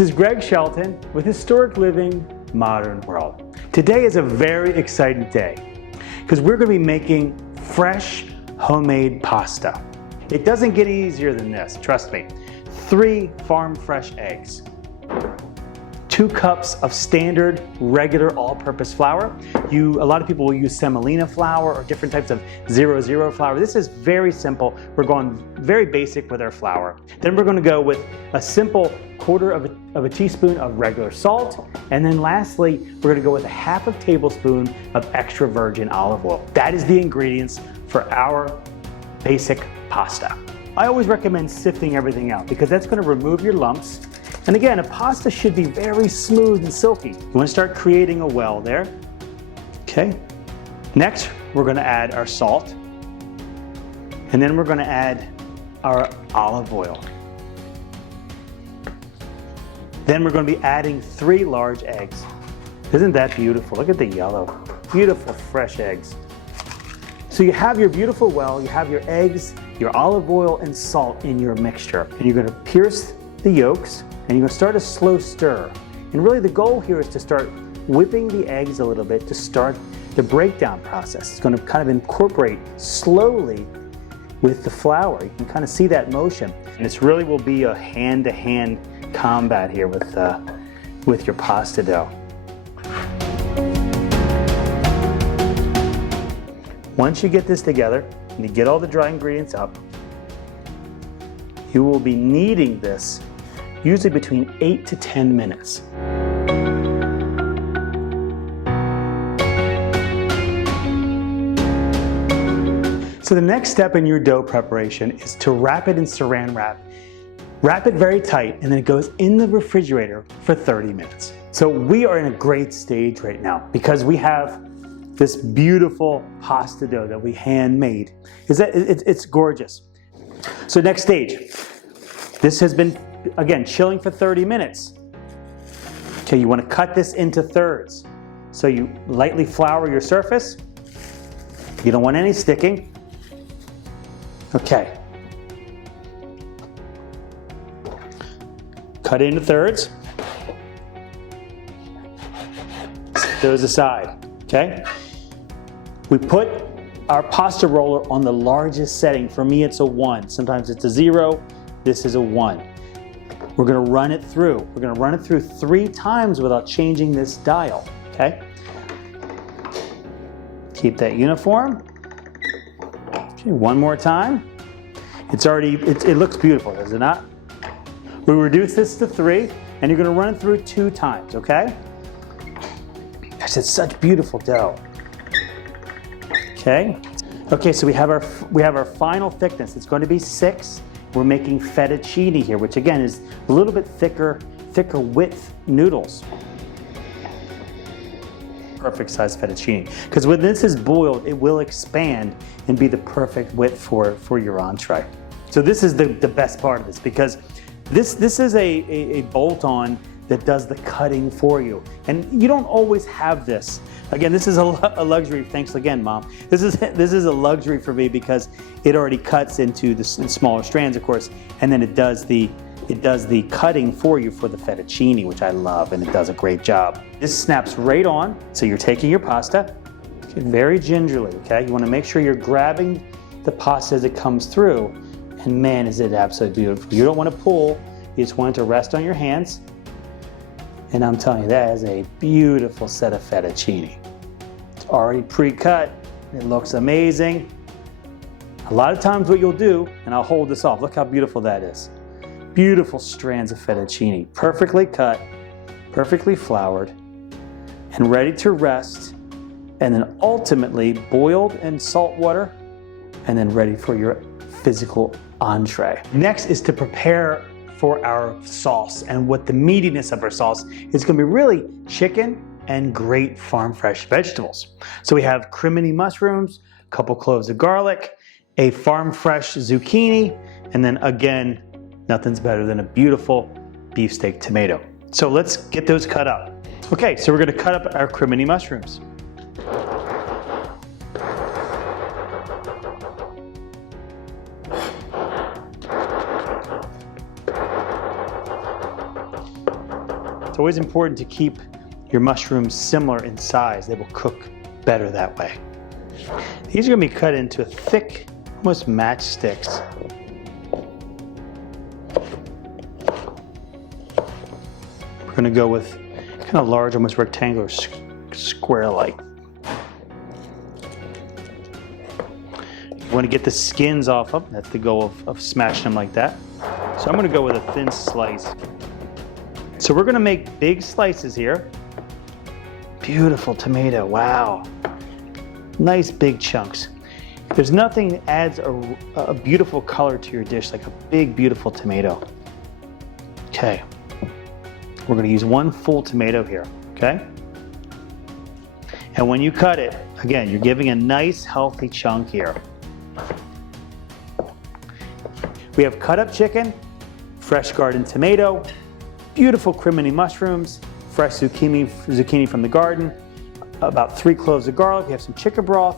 This is Greg Shelton with Historic Living, Modern World. Today is a very exciting day because we're going to be making fresh homemade pasta. It doesn't get easier than this, trust me. 3 farm fresh eggs, 2 cups of standard regular all-purpose flour. A lot of people will use semolina flour or different types of 00 flour. This is very simple. We're going very basic with our flour. Then we're going to go with a simple 1/4 of a teaspoon of regular salt. And then lastly, we're going to go with a 1/2 tablespoon of extra virgin olive oil. That is the ingredients for our basic pasta. I always recommend sifting everything out because that's going to remove your lumps. And again, a pasta should be very smooth and silky. You want to start creating a well there. Okay. Next, we're going to add our salt. And then we're going to add our olive oil. Then we're going to be adding 3 large eggs. Isn't that beautiful? Look at the yellow. Beautiful fresh eggs. So you have your beautiful well, you have your eggs, your olive oil and salt in your mixture. And you're going to pierce the yolks and you're going to start a slow stir. And really the goal here is to start whipping the eggs a little bit to start the breakdown process. It's going to kind of incorporate slowly with the flour. You can kind of see that motion. And this really will be a hand-to-hand combat here with your pasta dough. Once you get this together and you get all the dry ingredients up, you will be kneading this usually between 8 to 10 minutes. So the next step in your dough preparation is to wrap it in saran wrap. Wrap it very tight and then it goes in the refrigerator for 30 minutes. So we are in a great stage right now because we have this beautiful pasta dough that we handmade. It's gorgeous. So next stage. This has been, again, chilling for 30 minutes. Okay, you want to cut this into thirds. So you lightly flour your surface. You don't want any sticking. Okay. Cut it into thirds. Set those aside, okay? We put our pasta roller on the largest setting. For me, it's a 1. Sometimes it's a 0. This is a 1. We're going to run it through. We're going to run it through 3 times without changing this dial, okay? Keep that uniform. Okay, 1 more time. It looks beautiful, does it not? We reduce this to 3, and you're going to run it through 2 times, okay? Gosh, it's such beautiful dough. Okay, so we have our final thickness. It's going to be 6. We're making fettuccine here, which again is a little bit thicker width noodles. Perfect size fettuccine. Because when this is boiled, it will expand and be the perfect width for your entree. So this is the best part of this because this is a bolt-on that does the cutting for you. And you don't always have this. Again, this is a luxury. Thanks again, Mom. This is a luxury for me because it already cuts into the smaller strands, of course, and then it does the cutting for you for the fettuccine, which I love, and it does a great job. This snaps right on. So you're taking your pasta, very gingerly, okay? You want to make sure you're grabbing the pasta as it comes through, and man, is it absolutely beautiful. You don't want to pull. You just want it to rest on your hands. And I'm telling you, that is a beautiful set of fettuccine. It's already pre-cut. It looks amazing. A lot of times what you'll do, and I'll hold this off, look how beautiful that is. Beautiful strands of fettuccine, perfectly cut, perfectly floured, and ready to rest, and then ultimately boiled in salt water, and then ready for your physical entree. Next is to prepare for our sauce, and what the meatiness of our sauce is going to be really chicken and great farm fresh vegetables. So we have crimini mushrooms, a couple cloves of garlic, a farm fresh zucchini, and then again, nothing's better than a beautiful beefsteak tomato. So let's get those cut up. Okay, so we're going to cut up our crimini mushrooms. It's always important to keep your mushrooms similar in size. They will cook better that way. These are gonna be cut into thick, almost matchsticks. We're gonna go with kind of large, almost rectangular, square-like. You wanna get the skins off of them. That's the goal of smashing them like that. So I'm gonna go with a thin slice. So we're gonna make big slices here. Beautiful tomato, wow. Nice big chunks. There's nothing that adds a beautiful color to your dish like a big, beautiful tomato. Okay, we're gonna use one full tomato here, okay? And when you cut it, again, you're giving a nice, healthy chunk here. We have cut up chicken, fresh garden tomato, beautiful crimini mushrooms, fresh zucchini from the garden, about 3 cloves of garlic. We have some chicken broth.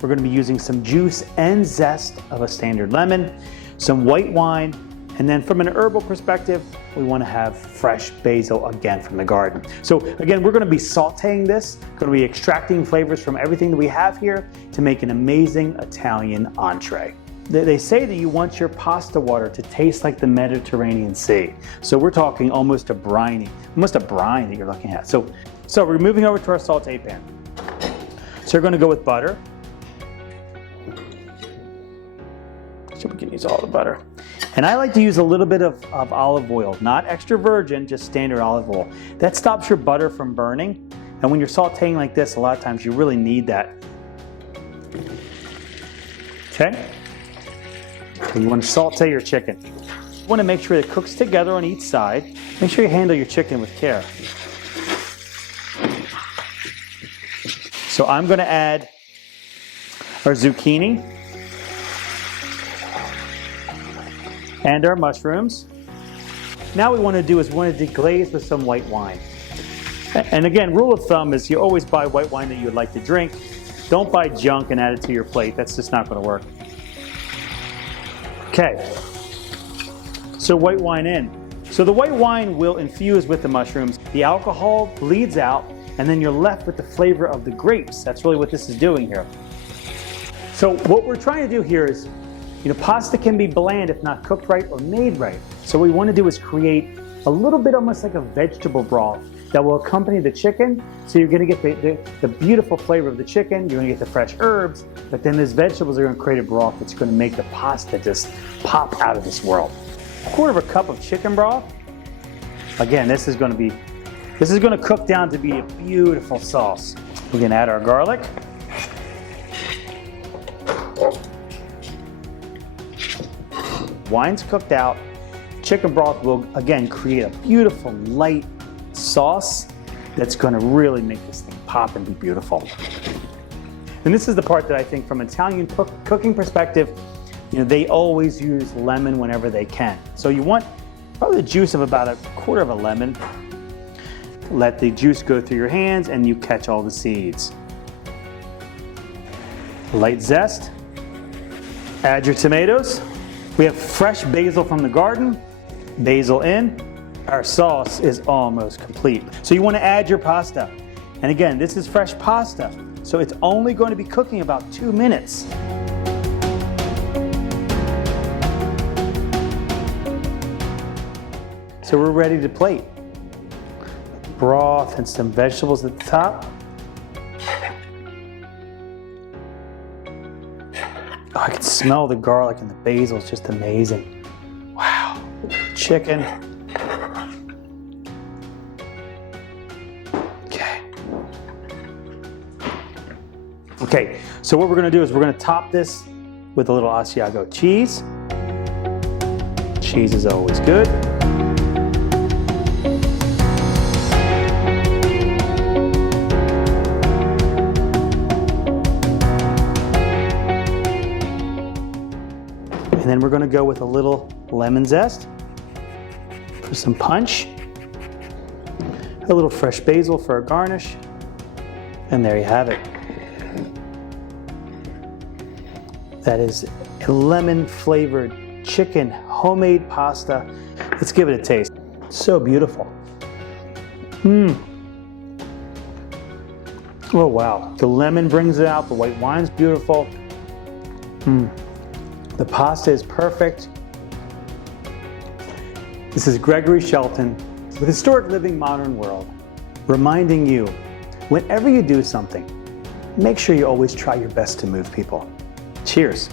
We're going to be using some juice and zest of a standard lemon, some white wine, and then from an herbal perspective, we want to have fresh basil again from the garden. So again, we're going to be sauteing this, going to be extracting flavors from everything that we have here to make an amazing Italian entree. They say that you want your pasta water to taste like the Mediterranean Sea. So we're talking almost a brine that you're looking at. So we're moving over to our saute pan. So we're going to go with butter. So we can use all the butter. And I like to use a little bit of olive oil, not extra virgin, just standard olive oil. That stops your butter from burning. And when you're sauteing like this, a lot of times you really need that. Okay? And you want to saute your chicken. You want to make sure it cooks together on each side. Make sure you handle your chicken with care. So I'm going to add our zucchini and our mushrooms. Now what we want to do is we want to deglaze with some white wine. And again, rule of thumb is you always buy white wine that you would like to drink. Don't buy junk and add it to your plate. That's just not going to work. Okay, so white wine in. So the white wine will infuse with the mushrooms. The alcohol bleeds out, and then you're left with the flavor of the grapes. That's really what this is doing here. So what we're trying to do here is, pasta can be bland if not cooked right or made right. So what we want to do is create a little bit almost like a vegetable broth that will accompany the chicken. So you're going to get the beautiful flavor of the chicken, you're going to get the fresh herbs, but then these vegetables are going to create a broth that's going to make the pasta just pop out of this world. 1/4 cup of chicken broth. Again, this is going to cook down to be a beautiful sauce. We're going to add our garlic. Wine's cooked out. Chicken broth will again create a beautiful light sauce that's going to really make this thing pop and be beautiful. And this is the part that I think from Italian cooking perspective, they always use lemon whenever they can. So you want probably the juice of about 1/4 of a lemon. Let the juice go through your hands and you catch all the seeds. Light zest. Add your tomatoes. We have fresh basil from the garden. Basil in. Our sauce is almost complete. So you want to add your pasta. And again, this is fresh pasta. So it's only going to be cooking about 2 minutes. So we're ready to plate. Broth and some vegetables at the top. Oh, I can smell the garlic and the basil. It's just amazing. Wow. Chicken. Okay, so what we're going to do is we're going to top this with a little Asiago cheese. Cheese is always good. And then we're going to go with a little lemon zest for some punch. A little fresh basil for a garnish. And there you have it. That is a lemon-flavored chicken homemade pasta. Let's give it a taste. So beautiful. Oh wow, the lemon brings it out, the white wine's beautiful. The pasta is perfect. This is Gregory Shelton with Historic Living Modern World, reminding you, whenever you do something, make sure you always try your best to move people. Cheers.